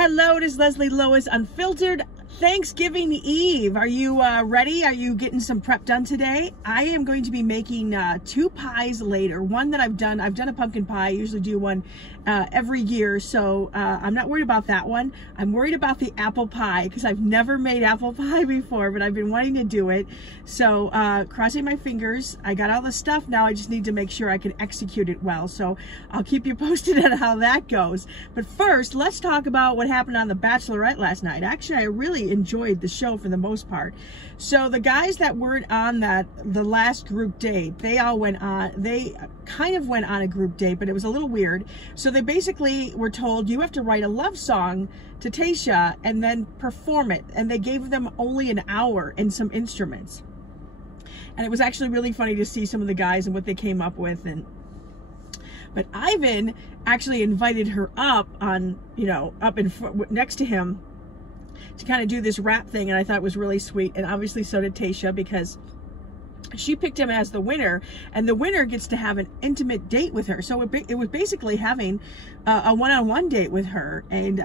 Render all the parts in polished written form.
Hello, it is Leslie Lois Unfiltered Thanksgiving Eve. Are you ready? Are you getting some prep done today? I am going to be making two pies later. One that I've done a pumpkin pie. I usually do one every year, so I'm not worried about that one. I'm worried about the apple pie because I've never made apple pie before, but I've been wanting to do it. So crossing my fingers. I got all the stuff. Now I just need to make sure I can execute it well. So I'll keep you posted on how that goes. But first, let's talk about what happened on The Bachelorette last night. Actually, I really enjoyed the show for the most part. So the guys that weren't on the last group date, they kind of went on a group date, but it was a little weird. So they basically were told, you have to write a love song to Tayshia and then perform it. And they gave them only an hour and some instruments. And it was actually really funny to see some of the guys and what they came up with. But Ivan actually invited her up on, up in next to him to kind of do this rap thing, and I thought it was really sweet. And obviously so did Tayshia, because she picked him as the winner, and the winner gets to have an intimate date with her. So it was basically having a one-on-one date with her. And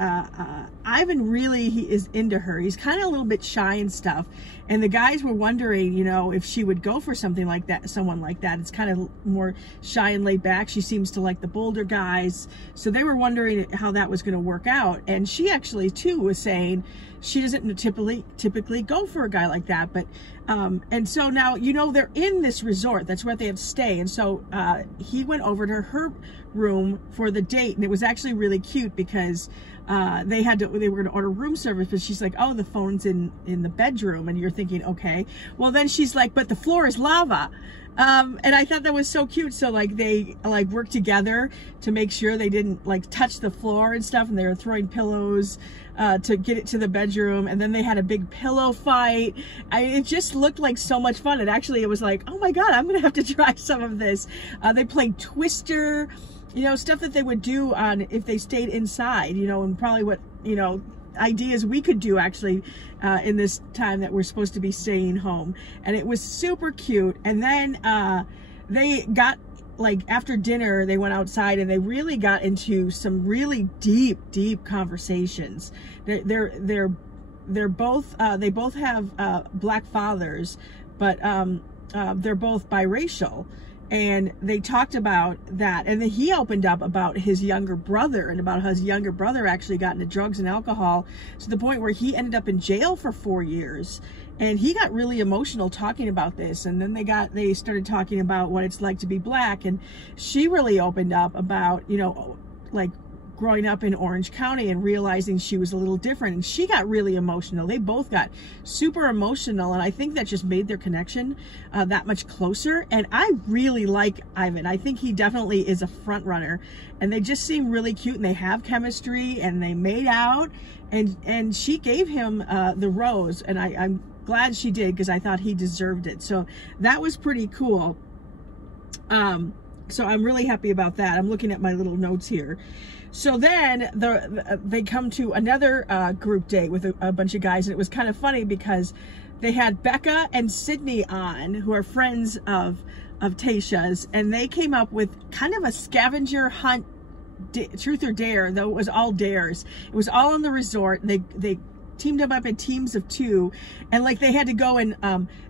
Ivan really, he is into her. He's kind of a little bit shy and stuff. And the guys were wondering, if she would go for something like that, someone like that. It's kind of more shy and laid back. She seems to like the bolder guys. So they were wondering how that was going to work out. And she actually too was saying she doesn't typically go for a guy like that. But and so now, they're in this resort. That's where they have to stay. And so he went over to her room for the date, and it was actually really cute because they were going to order room service, but she's like, oh, the phone's in the bedroom. And you're thinking, okay. Well, then she's like, but the floor is lava. And I thought that was so cute. So they worked together to make sure they didn't touch the floor and stuff. And they were throwing pillows to get it to the bedroom. And then they had a big pillow fight. It just looked like so much fun. And actually it was like, oh my God, I'm going to have to try some of this. They played Twister, stuff that they would do if they stayed inside, and probably what, ideas we could do actually in this time that we're supposed to be staying home. And it was super cute. And then they got, after dinner, they went outside and they really got into some really deep conversations. They're both they both have black fathers, but they're both biracial. And they talked about that. And then he opened up about his younger brother, and about how his younger brother actually got into drugs and alcohol to the point where he ended up in jail for 4 years. And he got really emotional talking about this. And then they started talking about what it's like to be black. And she really opened up about, growing up in Orange County and realizing she was a little different. And she got really emotional. They both got super emotional. And I think that just made their connection that much closer. And I really like Ivan. I think he definitely is a front runner. And they just seem really cute, and they have chemistry, and they made out. And she gave him the rose. And I'm glad she did, because I thought he deserved it. So that was pretty cool. So I'm really happy about that. I'm looking at my little notes here. So then they come to another group date with a bunch of guys, and it was kind of funny because they had Becca and Sydney on, who are friends of Tayshia's, and they came up with kind of a scavenger hunt, truth or dare, though it was all dares. It was all in the resort. They teamed them up in teams of 2, and they had to go and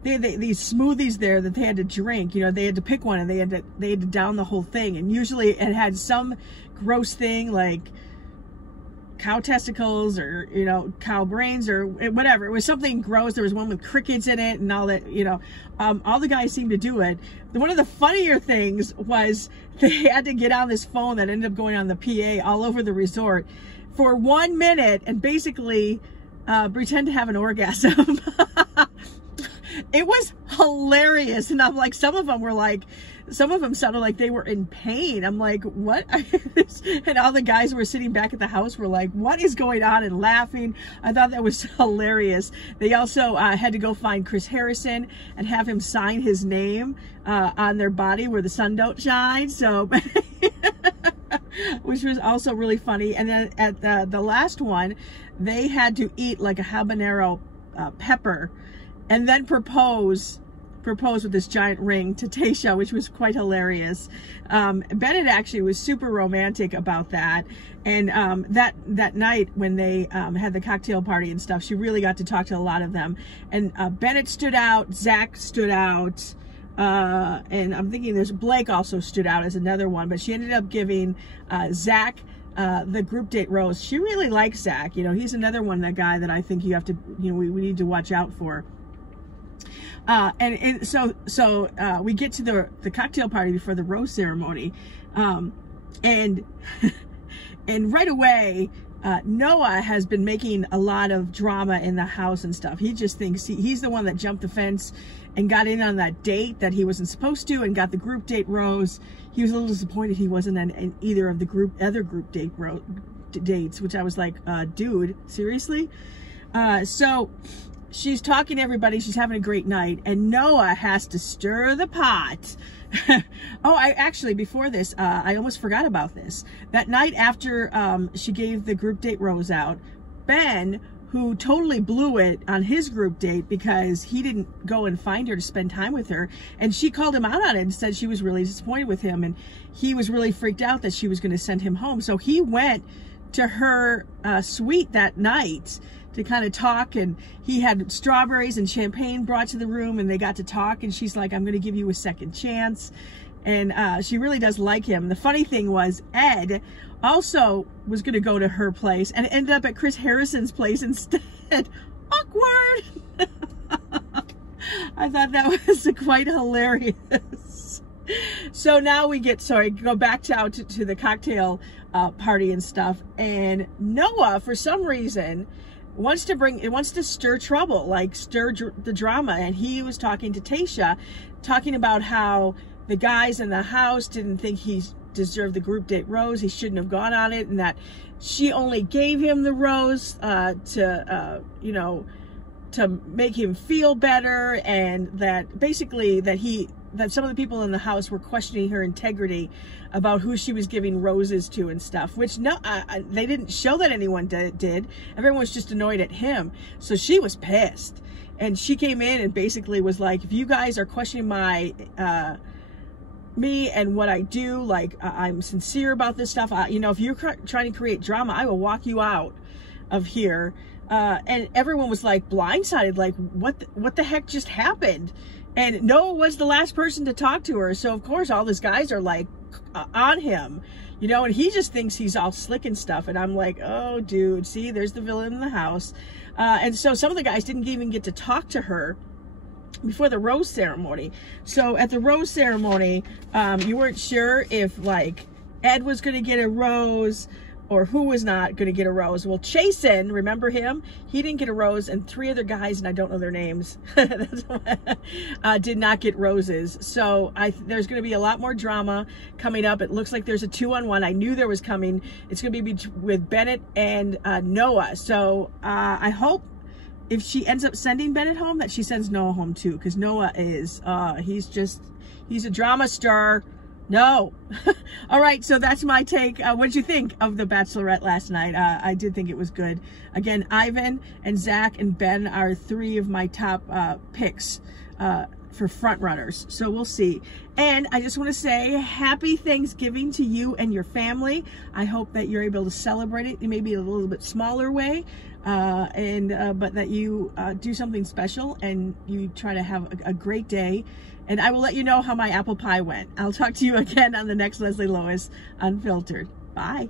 they had these smoothies there that they had to drink. They had to pick one, and they had to down the whole thing. And usually it had some gross thing like cow testicles or cow brains or whatever. It was something gross. There was one with crickets in it and all that. All the guys seemed to do it. One of the funnier things was they had to get on this phone that ended up going on the PA all over the resort for 1 minute and basically pretend to have an orgasm. It was hilarious. And I'm like, some of them sounded like they were in pain. I'm like, what? And all the guys who were sitting back at the house were like, what is going on? And laughing. I thought that was hilarious. They also had to go find Chris Harrison and have him sign his name on their body where the sun don't shine. So which was also really funny. And then at the last one, they had to eat like a habanero pepper and then propose proposed with this giant ring to Tayshia, which was quite hilarious. Bennett actually was super romantic about that. And that night when they had the cocktail party and stuff, she really got to talk to a lot of them. And Bennett stood out, Zach stood out, and I'm thinking there's Blake also stood out as another one, but she ended up giving Zach the group date rose. She really likes Zach. You know, he's another one, that guy that I think you have to, you know, we need to watch out for. And so we get to the cocktail party before the rose ceremony, and and right away, Noah has been making a lot of drama in the house and stuff. He just thinks he's the one that jumped the fence and got in on that date that he wasn't supposed to, and got the group date rose. He was a little disappointed he wasn't in either of the other group dates, which I was like, dude, seriously? So she's talking to everybody. She's having a great night, and Noah has to stir the pot. Oh, I actually, before this, I almost forgot about this. That night after she gave the group date rose out, Ben, who totally blew it on his group date because he didn't go and find her to spend time with her, and she called him out on it and said she was really disappointed with him, and he was really freaked out that she was going to send him home. So he went to her suite that night to kind of talk, and he had strawberries and champagne brought to the room, and they got to talk, and she's like, I'm going to give you a second chance. And she really does like him. The funny thing was, Ed also was going to go to her place and ended up at Chris Harrison's place instead. Awkward. I thought that was quite hilarious. So now we get, go back to the cocktail party and stuff, and Noah, for some reason, wants to stir trouble, like stir the drama. And he was talking to Tayshia, talking about how the guys in the house didn't think he deserved the group date rose. He shouldn't have gone on it, and that she only gave him the rose you know, to make him feel better, and that basically that some of the people in the house were questioning her integrity about who she was giving roses to and stuff, which no, they didn't show that anyone did. Everyone was just annoyed at him. So she was pissed, and she came in and basically was like, if you guys are questioning my me and what I do, like, I'm sincere about this stuff. You know, if you're trying to create drama, I will walk you out of here. And everyone was like blindsided, like, what the heck just happened? And Noah was the last person to talk to her. So of course all these guys are like on him, you know, and he just thinks he's all slick and stuff. And I'm like, oh dude, see, there's the villain in the house. And so some of the guys didn't even get to talk to her before the rose ceremony. So at the rose ceremony, you weren't sure if like Ed was going to get a rose or who was not going to get a rose. Well, Chasen, remember him? He didn't get a rose, and 3 other guys, and I don't know their names, did not get roses. So there's going to be a lot more drama coming up. It looks like there's a 2-on-1. I knew there was coming. It's going to be with Bennett and Noah. So I hope if she ends up sending Bennett home, that she sends Noah home too, because Noah is, he's a drama star. No. All right, so that's my take. What did you think of the Bachelorette last night? I did think it was good. Again, Ivan and Zach and Ben are 3 of my top picks for front runners. So we'll see. And I just want to say happy Thanksgiving to you and your family. I hope that you're able to celebrate it in maybe a little bit smaller way, but that you do something special and you try to have a great day. And I will let you know how my apple pie went. I'll talk to you again on the next Leslie Lois Unfiltered. Bye.